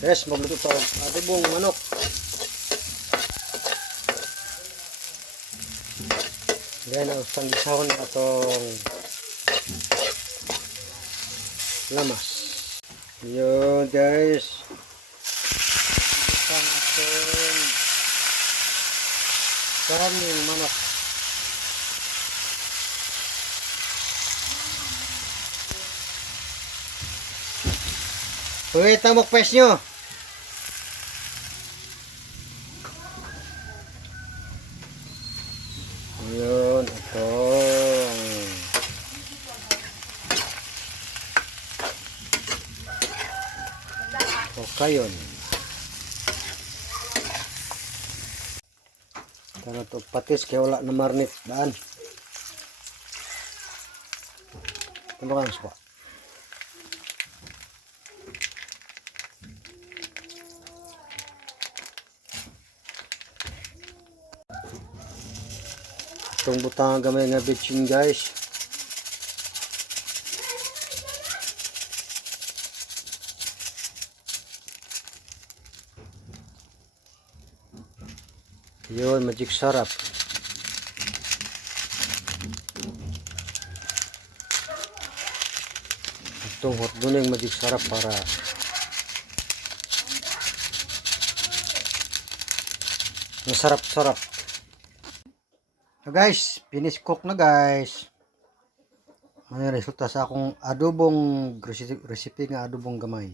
Yes, magluto ito adobong manok. Then, usang gisahon na itong lamas. Yun guys. Usang itong karaming manok. Uy, tamok pes nyo. Yun, ito. Okay yun. Tara ito patis kaya wala na marinate daan. Ano ka ang suka? Itong butang gamay nga bitchin guys. Yun, magic sarap. Itong hot doon yung magic sarap para masarap-sarap. So guys, finish cook na guys. Ano yung resulta sa akong adobong recipe nga adobong gamay.